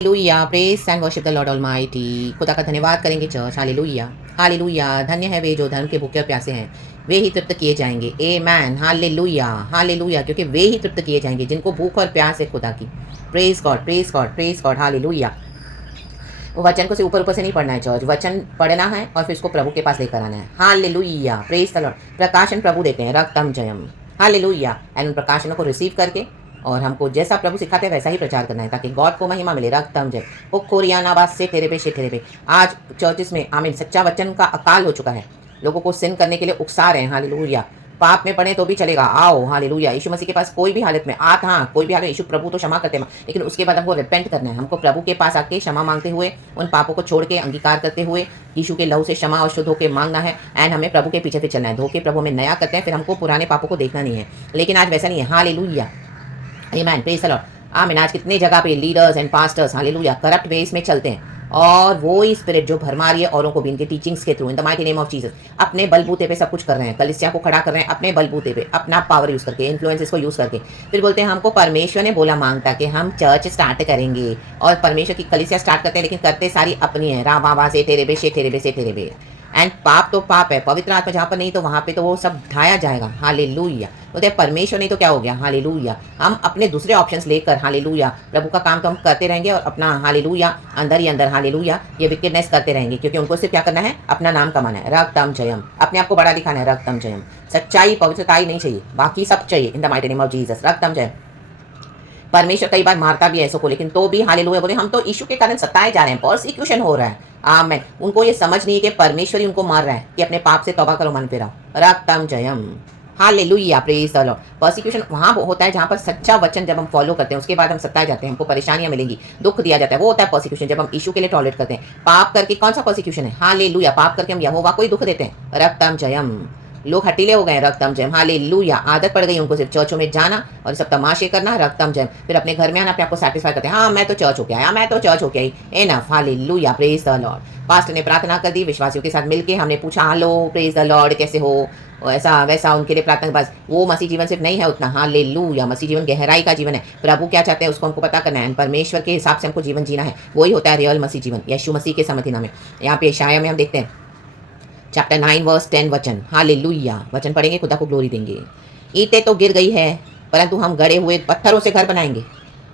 Hallelujah, praise and worship the Lord almighty. खुदा का धन्यवाद करेंगे चर्च। Hallelujah, hallelujah. धन्य है वे जो धर्म के भूखे और प्यासे हैं, वे ही तृप्त किए जाएंगे। आमेन, हालेलुया, हालेलुया। क्योंकि वे ही तृप्त किए जाएंगे जिनको भूख और प्यास है खुदा की। Praise God, praise God, praise God. Hallelujah. वचन को से ऊपर ऊपर से नहीं पढ़ना है चर्च, वचन पढ़ना है और फिर इसको प्रभु के पास लेकर आना है। Hallelujah, praise the Lord. प्रकाशन प्रभु देते हैं, रक्तम जयम। हालेलुया। एंड उन प्रकाशनों को रिसीव करके और हमको जैसा प्रभु सिखाते हैं वैसा ही प्रचार करना है ताकि गॉड को महिमा मिले। रक्तम जय। ओ कोरियाना बास से तेरे पे, शेठेरे पे। आज चर्चिस में आमीन सच्चा वचन का अकाल हो चुका है। लोगों को सिन करने के लिए उकसा रहे हैं। हालेलुया। पाप में पड़े तो भी चलेगा, आओ। हालेलुया। यीशु मसीह के पास कोई भी हालत में हाँ, कोई भी हालत, यीशु प्रभु तो क्षमा करते हैं, लेकिन उसके बाद हमको रिपेंट करना है। हमको प्रभु के पास आके क्षमा मांगते हुए, उन पापों को छोड़ के अंगीकार करते हुए यीशु के लहू से क्षमा और शुद्ध होकर मांगना है। एंड हमें प्रभु के पीछे चलना है। धोखे प्रभु हमें नया करते हैं, फिर हमको पुराने पापों को देखना नहीं है। लेकिन आज वैसा नहीं है। हालेलुया, आमीन, प्रेज द लॉर्ड। आमीन। आज कितने जगह पे leaders and pastors hallelujah corrupt ways में चलते हैं और वो ही स्पिरिट जो भरमा रही है औरों को भी इनके टीचिंग्स के through, in the mighty name of Jesus, अपने बलबूते पे सब कुछ कर रहे हैं। कलीसिया को खड़ा कर रहे हैं अपने बलबूते पे, अपना पावर यूज करके, इन्फ्लुएंसेस को यूज करके। फिर बोलते हैं हमको परमेश्वर ने बोला मांगता कि हम चर्च स्टार्ट करेंगे और परमेश्वर की कलीसिया स्टार्ट करते हैं, लेकिन करते सारी अपनी है। रा बाबा से तेरे बे, शे तेरे बे, से तेरे बे। एंड पाप तो पाप है, पवित्र आत्मा जहाँ पर नहीं तो वहाँ पे तो वो सब ढाया जाएगा। हालेलुया। बोलते परमेश्वर नहीं तो क्या हो गया। हालेलुया। हम अपने दूसरे ऑप्शंस लेकर हालेलुया प्रभु का काम तो हम करते रहेंगे और अपना हालेलुया अंदर ही अंदर हालेलुया ये विकेडनेस करते रहेंगे, क्योंकि उनको सिर्फ क्या करना है, अपना नाम कमाना है। रक्तम जयम। अपने आप को बड़ा दिखाना है। रक्तम जयम। सच्चाई पवित्रता ही नहीं चाहिए, बाकी सब चाहिए। In the mighty name of Jesus. रक्तम जयम। परमेश्वर कई बार मारता भी है ऐसों को, लेकिन तो भी हालेलुया बोले हम तो यीशु के कारण सताए जा रहे हैं, परसिक्यूशन हो रहा है। आमेन। उनको ये समझ नहीं है कि परमेश्वर ही उनको मार रहा है कि अपने पाप से तौबा करो, मन फिराओ। रक्तम जयम। Hallelujah, praise the Lord. Persecution वहां होता है जहां पर सच्चा वचन जब हम फॉलो करते हैं उसके बाद हम सताए जाते हैं, हमको परेशानियां मिलेंगी, दुख दिया जाता है, वो होता है परसिक्यूशन। जब हम यीशु के लिए टॉलरेट करते हैं, पाप करके कौन सा परसिक्यूशन है। हालेलुया। पाप करके हम यहोवा को ही दुख देते हैं। रक्तम जयम। लोग हटीले हो गए। रक्तम जयम। हालेलुया। आदत पड़ गई उनको सिर्फ चर्चों में जाना और सब तमाशे करना। रक्तम जयम। फिर अपने घर में आना, अपने आपको सेटिस्फाई करते हैं, हाँ मैं तो चर्च होके आया, मैं तो चर्च होके आई। Enough. Hallelujah, praise the Lord. Pastor ने प्रार्थना कर दी, विश्वासियों के साथ मिलके हमने पूछा हेलो प्रेज द लॉर्ड कैसे हो, ऐसा वैसा उनके लिए प्रार्थना के बाद वो मसीह जीवन सिर्फ नहीं है उतना। हालेलुया। मसीह जीवन गहराई का जीवन है। प्रभु क्या चाहते हैं उसको हमको पता करना है, परमेश्वर के हिसाब से हमको जीवन जीना है। वही होता है रियल मसीह जीवन, यीशु मसीह के समथिना में। यहाँ पे यशाया में हम देखते हैं चैप्टर 9 वर्स 10 वचन। हालेलुया। वचन पढ़ेंगे, खुदा को ग्लोरी देंगे। ईंटें तो गिर गई है परंतु हम गड़े हुए पत्थरों से घर बनाएंगे।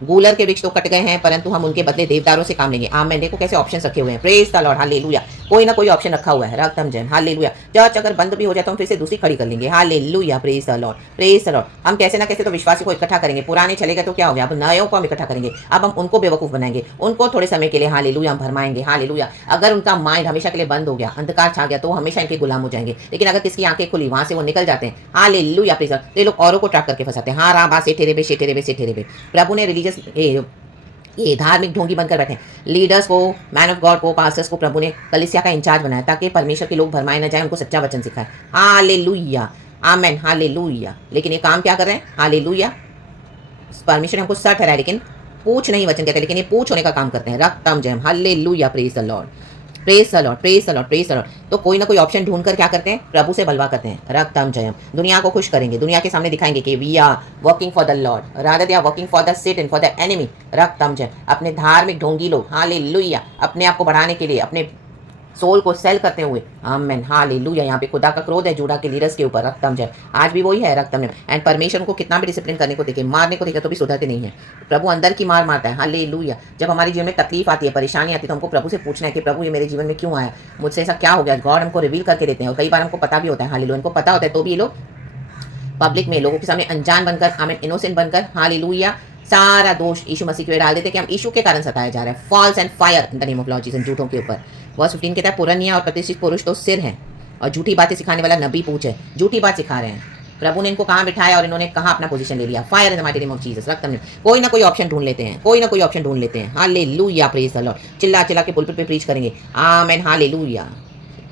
गूलर के वृक्ष तो कट गए हैं परंतु हम उनके बदले देवदारों से काम लेंगे। आमेन। देखो कैसे ऑप्शंस रखे हुए हैं। Praise the Lord. हालेलुया। कोई ना कोई ऑप्शन रखा हुआ है। रक्तम जयम। हालेलुया। चर्च अगर बंद भी हो जाए तो हम फिर से दूसरी खड़ी कर लेंगे। Hallelujah, praise the Lord, praise the Lord. हम कैसे ना कैसे तो विश्वासी को इकट्ठा करेंगे। पुराने चले गए तो क्या हो गया, अब नयों को हम इकट्ठा करेंगे। अब हम उनको बेवकूफ बनाएंगे, उनको थोड़े समय के लिए हालेलुया हम भरमाएंगे। हालेलुया। अगर उनका माइंड हमेशा के लिए बंद हो गया, अंधकार छा गया, तो हमेशा इनके गुलाम हो जाएंगे। लेकिन अगर किसकी आंखें खुली, वहां से वो निकल जाते हैं। Hallelujah, praise the Lord. तो ये लोग औरों को ट्रैक करके फंसाते हैं। हाँ राबा से ठेरे बे, से ठेरे बे, से ठेरे बे। प्रभु ने रिलीजियस ये धार्मिक ढोंगी बनकर बैठे लीडर्स को, मैन ऑफ गॉड को, पास्टर्स को प्रभु ने कलीसिया का इंचार्ज बनाया ताकि परमेश्वर के लोग भरमाए न जाए, उनको सच्चा वचन सिखाए। हालेलुया, आमेन, हालेलुया। लेकिन ये काम क्या कर रहे हैं। हालेलुया। परमेश्वर ने हमको सर ठहराया, लेकिन पूछ नहीं वचन कहते, लेकिन ये पूछ होने का काम करते हैं। रक्तम जयम। Hallelujah, praise the Lord, praise the Lord, praise the Lord, praise the Lord. तो कोई ना कोई ऑप्शन ढूंढकर क्या करते हैं, प्रभु से बलवा करते हैं। रक्तम जयम। दुनिया को खुश करेंगे, दुनिया के सामने दिखाएंगे कि we are working for the Lord, rather they are working for the sit and for the enemy. रक्तम जयम। अपने धार्मिक ढोंगी लोग हालेलुया अपने आप को बढ़ाने के लिए अपने सोल को सेल करते हुए। आमेन, हालेलुया। यहाँ पे खुदा का क्रोध है जूडा के लीडर्स के ऊपर। रक्तम जय। आज भी वही है रक्तम जय। एंड परमेश्वर को कितना भी डिसिप्लिन करने को देखे, मारने को देखे, तो भी सुधरते नहीं है। प्रभु अंदर की मार मारता है। हालेलुया। जब हमारे जीवन में तकलीफ आती है, परेशानी आती है, तो हमको प्रभु से पूछना है कि प्रभु ये मेरे जीवन में क्यों आया, मुझसे ऐसा क्या हो गया। गॉड हमको रिवील करके देते हैं और कई बार हमको पता भी होता है। हालेलुया। इनको पता होता है तो भी ये लोग पब्लिक में लोगों के सामने अनजान बनकर, आमीन, इनोसेंट बनकर, हालेलुया, सारा दोष यीशु मसीह के डाल देते कि हम यीशु के कारण सताया जा रहा है। False and fire in the name of Lord Jesus. झूठों के ऊपर वर्स 15 कहता है पुरनिया और प्रतिष्ठित पुरुष तो सिर हैं और झूठी बातें सिखाने वाला नबी पूछ है। झूठी बात सिखा रहे हैं। प्रभु ने इनको कहाँ बिठाया और इन्होंने कहाँ अपना पोजीशन ले लिया। Fire in the mighty name of Jesus. रक्तम में कोई ना कोई ऑप्शन ढूंढ लेते हैं, कोई ना कोई ऑप्शन ढूंढ लेते हैं। Hallelujah, praise the Lord. चिल्ला चिल्ला के पुलपिट पे प्रीच करेंगे। आमेन, हालेलुया।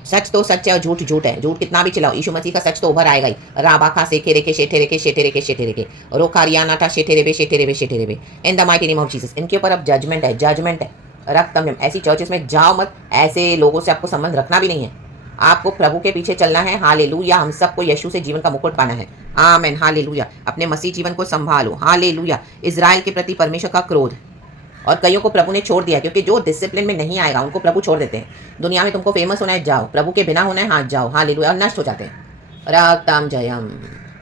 सच तो सच है और झूठ झूठ है। झूठ कितना भी चिल्लाओ, यीशु मसीह का सच तो उभर आएगा ही। राबाखा सेखे रेखे शेठे रेखे शेठे रेखे शेठे रेखे रोकारियाना था शेठे रेबे शेठे रेबे शेठे रेबे। In the mighty name of Jesus. इनके ऊपर अब जजमेंट है, जजमेंट है। रक्तम। ऐसी चर्चेस में जाओ मत, ऐसे लोगों से आपको संबंध रखना भी नहीं है। आपको प्रभु के पीछे चलना है। हालेलुया। हम सबको यीशु से जीवन का मुकुट पाना है। आमेन, हालेलुया। अपने मसीह जीवन को संभालो। हालेलुया। इजराइल के प्रति परमेश्वर का क्रोध और कईयों को प्रभु ने छोड़ दिया, क्योंकि जो डिसिप्लिन में नहीं आएगा उनको प्रभु छोड़ देते हैं। दुनिया में तुमको फेमस होना है, जाओ। प्रभु के बिना होना है, हाथ जाओ। हालेलुया। और नष्ट हो जाते हैं। रक्तम जयम।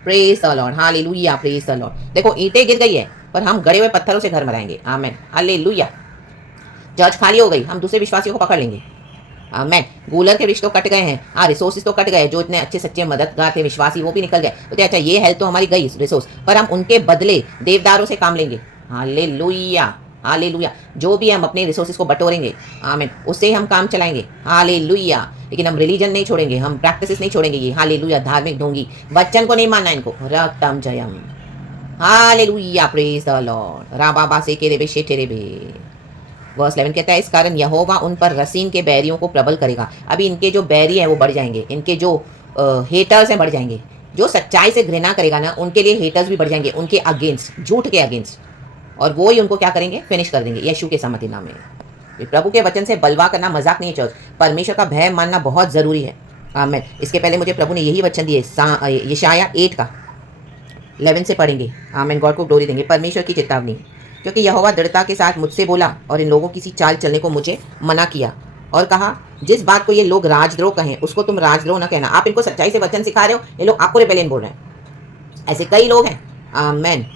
Praise the Lord. Hallelujah. Praise the Lord. देखो ईंटें गिर गई है, पर हम गड़े हुए पत्थरों से घर बनाएंगे। आमेन। हालेलुया। चर्च खाली हो गई, हम दूसरे विश्वासियों को पकड़ लेंगे। आमेन। गूलर के रिश्ते तो कट गए हैं, रिसोर्सेज तो कट गए, जो इतने अच्छे सच्चे मददगार थे विश्वासी वो भी निकल गए। तो अच्छा ये हेल्थ तो हमारी गई रिसोर्स, पर हम उनके बदले देवदारों से काम लेंगे। हालेलुया। हालेलुया। जो भी हम अपने रिसोर्सेज को बटोरेंगे, आमीन, उससे हम काम चलाएंगे। हालेलुया। लेकिन हम रिलीजन नहीं छोड़ेंगे, हम प्रैक्टिसेस नहीं छोड़ेंगे। ये हालेलुया धार्मिक ढोंगी वचन को नहीं मानना इनको। रक्तम जयम। हालेलुया। Praise the Lord. राबाबा से के रेबे शेटे रेबे। वर्स 11 कहता है, इस कारण यहोवा उन पर रसीन के बैरियों को प्रबल करेगा। अभी इनके जो बैरी हैं वो बढ़ जाएंगे, इनके जो हेटर्स हैं बढ़ जाएंगे। जो सच्चाई से घृणा करेगा ना, उनके लिए हेटर्स भी बढ़ जाएंगे, उनके अगेंस्ट, झूठ के अगेंस्ट। और वो ही उनको क्या करेंगे, फिनिश कर देंगे यीशु के समति नाम में। प्रभु के वचन से बलवा करना मजाक नहीं है चर्च। परमेश्वर का भय मानना बहुत ज़रूरी है। आमीन। इसके पहले मुझे प्रभु ने यही वचन दिए, यशाया 8 का 11 से पढ़ेंगे। आमीन। गॉड को ग्लोरी देंगे। परमेश्वर की चेतावनी, क्योंकि यहोवा दृढ़ता के साथ मुझसे बोला और इन लोगों की सी चाल चलने को मुझे मना किया और कहा, जिस बात को ये लोग राजद्रोह कहें उसको तुम राजद्रोह न कहना। आप इनको सच्चाई से वचन सिखा रहे हो, ये लोग आपको रिबेलियन बोल रहे हैं। ऐसे कई लोग हैं। आमेन।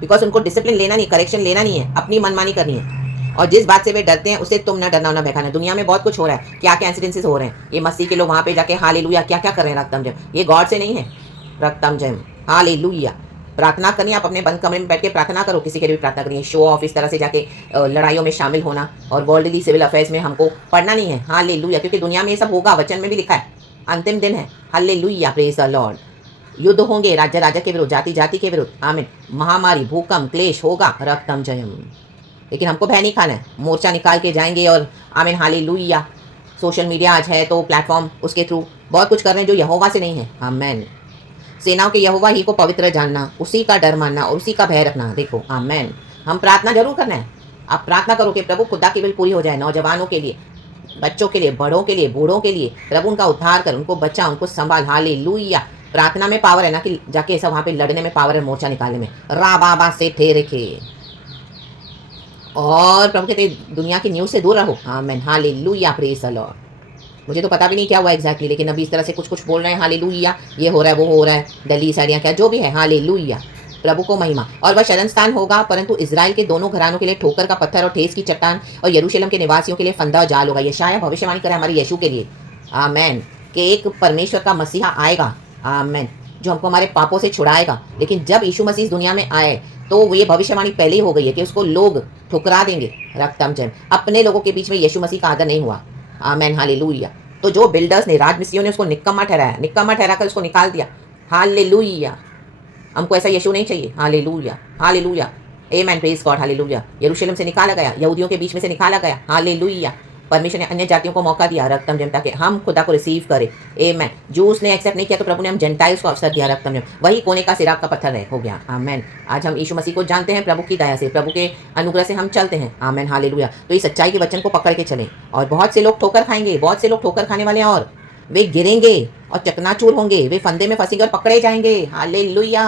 बिकॉज उनको डिसिप्लिन लेना नहीं, करेक्शन लेना नहीं है, अपनी मनमानी करनी है। और जिस बात से वे डरते हैं उससे तुम ना डरना ना बहकाना। दुनिया में बहुत कुछ हो रहा है, क्या क्या इंसिडेंसेस हो रहे हैं। ये मसीह के लोग वहाँ पे जाके हालेलुया क्या क्या कर रहे हैं, रक्तम जयम। ये गॉड से नहीं है, रक्तम जयम। हालेलुया। प्रार्थना करनी, आप अपने बंद कमरे में बैठ के प्रार्थना करो, किसी के लिए भी प्रार्थना करिए। शो ऑफ इस तरह से जाके लड़ाइयों में शामिल होना और वर्ल्डली सिविल अफेयर्स में हमको पढ़ना नहीं है। हालेलुया। क्योंकि दुनिया में ये सब होगा, वचन में भी लिखा है, अंतिम दिन है। हालेलुया। Praise the Lord. युद्ध होंगे, राज्य राजा के विरुद्ध, जाति जाति के विरुद्ध। आमीन। महामारी, भूकंप, क्लेश होगा। रक्तम जयम। लेकिन हमको भय नहीं खाना है, मोर्चा निकाल के जाएंगे। और आमीन। हालेलुया। सोशल मीडिया आज है तो प्लेटफॉर्म, उसके थ्रू बहुत कुछ कर रहे हैं जो यहोवा से नहीं है। आमीन। सेनाओं के यहोवा ही को पवित्र जानना, उसी का डर मानना और उसी का भय रखना। देखो आमीन। हम प्रार्थना जरूर करना है। आप प्रार्थना करो कि प्रभु खुदा की विल पूरी हो जाए, नौजवानों के लिए, बच्चों के लिए, बड़ों के लिए, बूढ़ों के लिए। प्रभु उनका उद्धार कर, उनको बचा, उनको संभाल। हालेलुया। प्रार्थना में पावर है ना, कि जाके ऐसा वहाँ पे लड़ने में पावर है, मोर्चा निकालने में। रा बाबा से ठेरे खे। और प्रभु कहते दुनिया की न्यूज़ से दूर रहो। आमीन। हालेलुया। Praise the Lord. मुझे तो पता भी नहीं क्या हुआ एग्जैक्टली, लेकिन अभी इस तरह से कुछ कुछ बोल रहे हैं। हालेलुया। ये हो रहा है, वो हो रहा है, दिल्ली साड़ियाँ क्या जो भी है। हालेलुया। प्रभु को महिमा। और वह शरण स्थान होगा, परंतु इजराइल के दोनों घरानों के लिए ठोकर का पत्थर और ठेस की चट्टान, और यरूशलेम के निवासियों के लिए फंदा और जाल होगा। यशायाह भविष्यवाणी करे हमारे यीशु के लिए। आमेन। कि एक परमेश्वर का मसीहा आएगा। आमेन। जो हमको हमारे पापों से छुड़ाएगा। लेकिन जब यीशु मसीह इस दुनिया में आए तो ये भविष्यवाणी पहले ही हो गई है कि उसको लोग ठुकरा देंगे। रक्तम जयम। अपने लोगों के बीच में यीशु मसीह का आदर नहीं हुआ। आमेन। हालेलुया। तो जो बिल्डर्स ने, राजमिस्त्रियों ने उसको निकम्मा ठहराया, निकम्मा ठहरा कर उसको निकाल दिया। हालेलुया। हमको ऐसा यीशु नहीं चाहिए। Hallelujah. Hallelujah. Amen. Praise God. Hallelujah. यरूशलेम से निकाला गया, यहूदियों के बीच में से निकाला गया। हालेलुया। परमेश्वर ने अन्य जातियों को मौका दिया, रक्तम जयम, ताकि हम खुदा को रिसीव करें। आमेन। जूस ने एक्सेप्ट नहीं किया तो प्रभु ने हम जेंटाइल्स को अवसर दिया। रक्तम जयम। वही कोने का सिराग का पत्थर हो गया। आमेन। आज हम यीशु मसीह को जानते हैं, प्रभु की दया से, प्रभु के अनुग्रह से हम चलते हैं। आमेन। हालेलुया। तो इस सच्चाई के वचन को पकड़ के चलें। और बहुत से लोग ठोकर खाएंगे, बहुत से लोग ठोकर खाने वाले हैं, और वे गिरेंगे और चकनाचूर होंगे, वे फंदे में फंसेंगे और पकड़े जाएंगे। हालेलुया।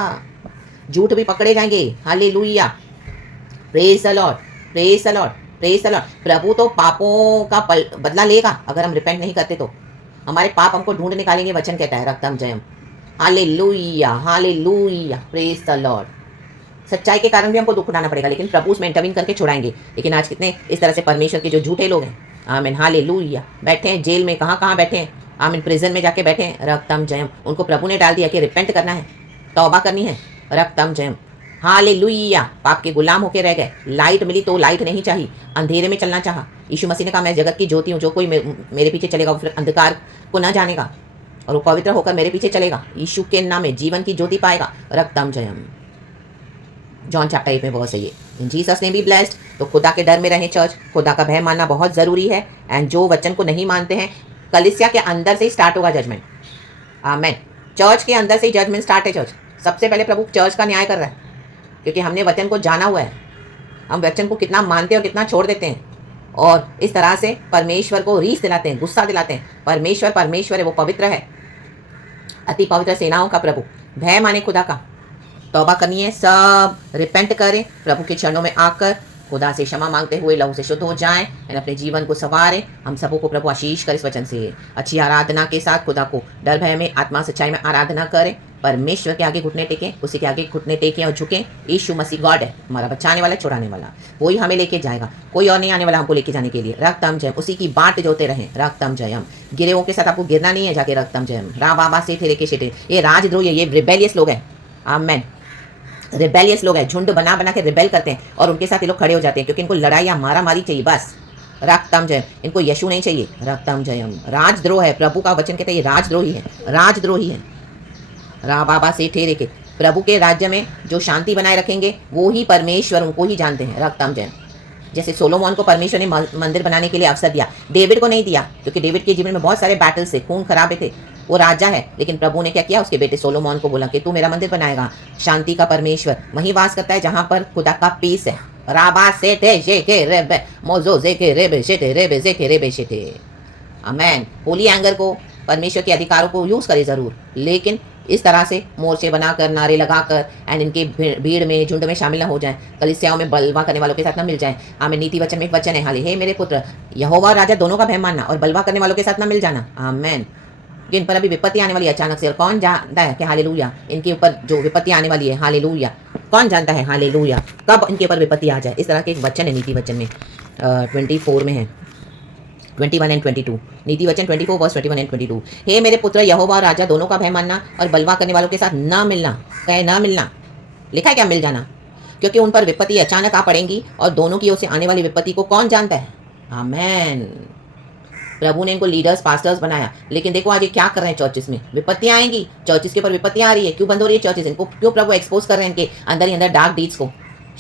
झूठ भी पकड़े जाएंगे। Hallelujah. Praise the Lord. Praise the Lord. Praise the Lord. प्रभु तो पापों का बदला लेगा अगर हम रिपेंट नहीं करते तो। हमारे पाप हमको ढूंढ निकालेंगे, वचन कहता है। रक्तम जयम। Hallelujah. Hallelujah. Praise the Lord. सच्चाई के कारण भी हमको दुख उठाना पड़ेगा, लेकिन प्रभु उसमें इंटरवीन करके छुड़ाएंगे। लेकिन आज कितने इस तरह से परमेश्वर के जो झूठे लोग हैं, आमीन, हालेलुया, बैठे हैं जेल में, कहाँ कहाँ बैठे हैं, आमीन, प्रिजन में जाके बैठे हैं। रक्तम जयम। उनको प्रभु ने डाल दिया कि रिपेंट करना है, तौबा करनी है। रक्तम जयम। हालेलुया। पाप के गुलाम होके रह गए। लाइट मिली तो लाइट नहीं चाहिए, अंधेरे में चलना चाहा। यीशु मसीह ने कहा, मैं जगत की ज्योति हूँ, जो कोई मेरे पीछे चलेगा वो फिर अंधकार को न जानेगा, और वो पवित्र होकर मेरे पीछे चलेगा, यीशु के नाम में जीवन की ज्योति पाएगा। रक्तम जयम। जॉन चैप्टर 8 में बहुत सही है। इन जीसस ने भी ब्लेस्ड। तो खुदा के डर में रहें चर्च। खुदा का भय मानना बहुत ज़रूरी है। एंड जो वचन को नहीं मानते हैं, कलीसिया के अंदर से ही स्टार्ट होगा जजमेंट। आमेन। चर्च के अंदर से ही जजमेंट स्टार्ट है। चर्च सबसे पहले प्रभु चर्च का न्याय कर रहा है, क्योंकि हमने वचन को जाना हुआ है। हम वचन को कितना मानते हैं और कितना छोड़ देते हैं, और इस तरह से परमेश्वर को रीस दिलाते हैं, गुस्सा दिलाते हैं। परमेश्वर परमेश्वर है, वो पवित्र है, अति पवित्र सेनाओं का प्रभु। भय माने खुदा का, तौबा करनी है, सब रिपेंट करें, प्रभु के चरणों में आकर खुदा से क्षमा मांगते हुए लहू से शुद्ध हो जाएं और अपने जीवन को संवारें। हम सबों को प्रभु आशीष कर इस वचन से अच्छी आराधना के साथ खुदा को डर भय में आत्मा सच्चाई में आराधना करें, परमेश्वर के आगे घुटने टेकें, उसी के आगे घुटने टेकें और झुकें। यीशु मसीह गॉड है, हमारा बचाने वाला, छुड़ाने वाला, वही हमें लेके जाएगा, कोई और नहीं आने वाला हमको लेके जाने के लिए। रक्तम जयम, उसी की बाट जोते रहें। रक्तम जयम, गिरेवों के साथ आपको गिरना नहीं है जाके। रक्तम जयम, रा बाबा से ठेरे के शेटे, ये राजद्रोही है, ये रिबेलियस लोग हैं। आमेन, रिबेलियस लोग हैं, झुंड बना बना के रिबेल करते हैं और उनके साथ ये लोग खड़े हो जाते हैं क्योंकि इनको लड़ाई या मारा मारी चाहिए बस। रक्तम जयम, इनको यशु नहीं चाहिए। रक्तम जयम, राजद्रोह है, प्रभु का वचन कहते हैं ये राजद्रोही है, राजद्रोही है। रा बाबा से ठेरे के, प्रभु के राज्य में जो शांति बनाए रखेंगे वो ही परमेश्वर, उनको ही जानते हैं। रक्तम जयम, जैसे सोलोमोन को परमेश्वर ने मंदिर बनाने के लिए अवसर दिया, डेविड को नहीं दिया क्योंकि डेविड के जीवन में बहुत सारे बैटल्स थे, खून खराबे थे, वो राजा है, लेकिन प्रभु ने क्या किया, उसके बेटे सोलोमोन को बोला कि तू मेरा मंदिर बनाएगा। शांति का परमेश्वर वहीं वास करता है जहां पर खुदा का पीस है। राबा से टे शेके रेबे मोजो जेके रेबे शेटे रेबे जेके रेबे शेटे। आमेन। होली एंगर को, परमेश्वर के अधिकारों को यूज करे जरूर, लेकिन इस तरह से मोर्चे बनाकर, नारे लगाकर एंड इनके भीड़ में, झुंड में शामिल ना हो जाएं, कलीसियाओं में बलवा करने वालों के साथ ना मिल जाएं। हमें नीति वचन में एक वचन है, हाले हे मेरे पुत्र, यहोवा राजा दोनों का भय मानना और बलवा करने वालों के साथ ना मिल जाना। आमेन। इन पर अभी विपत्ति आने वाली है अचानक से, और कौन जानता है कि हालेलुया इनके ऊपर जो विपत्ति आने वाली है, हालेलुया कौन जानता है, हालेलुया कब इनके ऊपर विपत्ति आ जाए। इस तरह के एक वचन है नीति वचन में 24 में है, 21 एंड 22, नीति वचन 24 वर्स 21 एंड 22। हे मेरे पुत्र, यहोवा राजा दोनों का भय मानना और बलवा करने वालों के साथ ना मिलना। कहे ना मिलना, लिखा है क्या मिल जाना, क्योंकि उन पर विपत्ति अचानक आ पड़ेंगी और दोनों की ओर से आने वाली विपत्ति को कौन जानता है। आमेन। प्रभु ने इनको लीडर्स, पास्टर्स बनाया, लेकिन देखो आज ये क्या कर रहे हैं चर्चिस में, विपत्तियां आएंगी, चर्चिस के ऊपर विपत्तियां आ रही है। क्यों बंद हो रही है चर्चिस, इनको क्यों प्रभु एक्सपोज कर रहे हैं, इनके अंदर ही अंदर डार्क डीड्स को।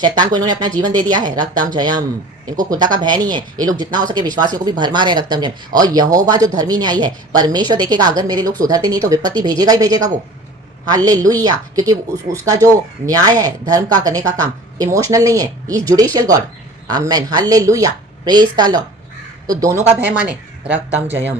शैतान को इन्होंने अपना जीवन दे दिया है। रक्तम जयम, इनको खुदा का भय नहीं है, ये लोग जितना हो सके विश्वासियों को भी भरमा रहे हैं। रक्तम जयम, और यहोवा जो धर्मी न्यायी है, परमेश्वर देखेगा अगर मेरे लोग सुधरते नहीं तो विपत्ति भेजेगा ही भेजेगा वो। हालेलुया, क्योंकि उसका जो न्याय है, धर्म का करने का काम इमोशनल नहीं है, he is judicial God. Amen, hallelujah, praise the Lord. तो दोनों का भय माने। रक्तम जयम,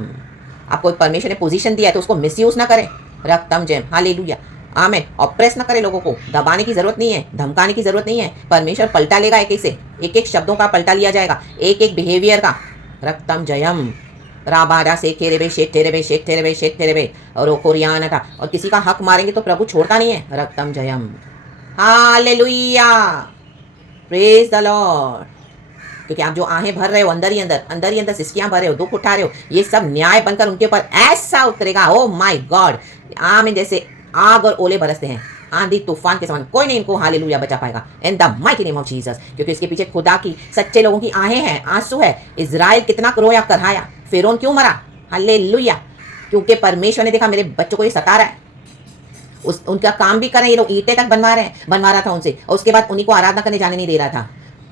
आपको परमेश्वर ने पोजीशन दिया है तो उसको मिसयूज ना करें। रक्तम जयम, हालेलुया, आमेन। ऑप्रेस ना करे लोगों को, दबाने की जरूरत नहीं है, धमकाने की जरूरत नहीं है। परमेश्वर पलटा लेगा, एक एक से, एक एक शब्दों का पलटा लिया जाएगा, एक एक बिहेवियर का। रक्तम जयम, राबारा से खेरेबे शेख तेरेबे शेख तेरेबे शेख तेरेबे और ओकोरियाना था। और किसी का हक मारेंगे तो प्रभु छोड़ता नहीं है। रक्तम जयम, हालेलुया, प्रेज द लॉर्ड। क्योंकि आप जो आहें भर रहे हो अंदर ही अंदर सिसकियां भर रहे हो, दुख उठा रहे हो, ये सब न्याय बनकर उनके ऊपर ऐसा उतरेगा, ओ माय गॉड। आमीन, जैसे आग और ओले बरसते हैं, आंधी तूफान के समान, कोई नहीं इनको हालेलुया बचा पाएगा इन the mighty name of Jesus. क्योंकि इसके पीछे खुदा की, सच्चे लोगों की आहें हैं, आंसू है। इजराइल कितना रोया करहाया, फिरौन क्यों मरा, हालेलुया, क्योंकि परमेश्वर ने देखा मेरे बच्चों को ये सता रहा है, उनका काम भी कर रहे हैं ये लोग, ईंटें तक बनवा रहा था उनसे, और उसके बाद उन्हीं को आराधना करने जाने नहीं दे रहा था।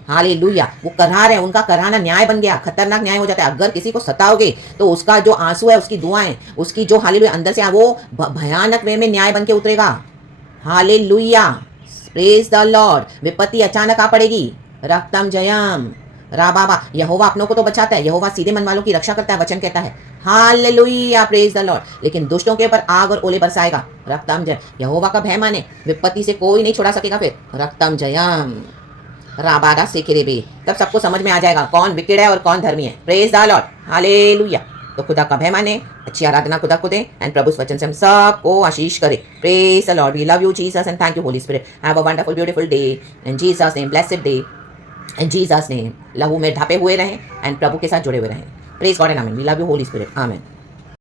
हालेलुया, वो करहा रहे हैं, उनका कराना न्याय बन गया, खतरनाक न्याय हो जाता है। अगर किसी को सताओगे तो उसका जो आंसू है, उसकी दुआएं, उसकी जो हालेलुया अंदर से वो भयानक वे में न्याय बन के उतरेगा। Hallelujah, praise the Lord. विपत्ति अचानक आ पड़ेगी। रक्तम जयम, रा बाबा, यहोवा अपनों को तो बचाता है, यहोवा सीधे मन वालों की रक्षा करता है, वचन कहता है। Hallelujah, praise the Lord. लेकिन दुष्टों के ऊपर आग और ओले बरसाएगा। रक्तम जय, यहोवा का भय माने, विपत्ति से कोई नहीं छुड़ा सकेगा। फिर रक्तम जयम, राबारा से किरेबे, तब सबको समझ में आ जाएगा कौन विकेट है और कौन धर्मी है। Praise the Lord, hallelujah. तो खुदा का भय माने, अच्छी आराधना खुदा को दे, एंड प्रभु इस वचन से हम सबको आशीष करे। Praise the Lord, we love you Jesus and thank you Holy Spirit. Have a wonderful beautiful day in Jesus name, blessed day in Jesus name. लहू में ढापे हुए रहें एंड प्रभु के साथ जुड़े हुए रहें। Praise God and amen. We love you Holy Spirit, आमीन।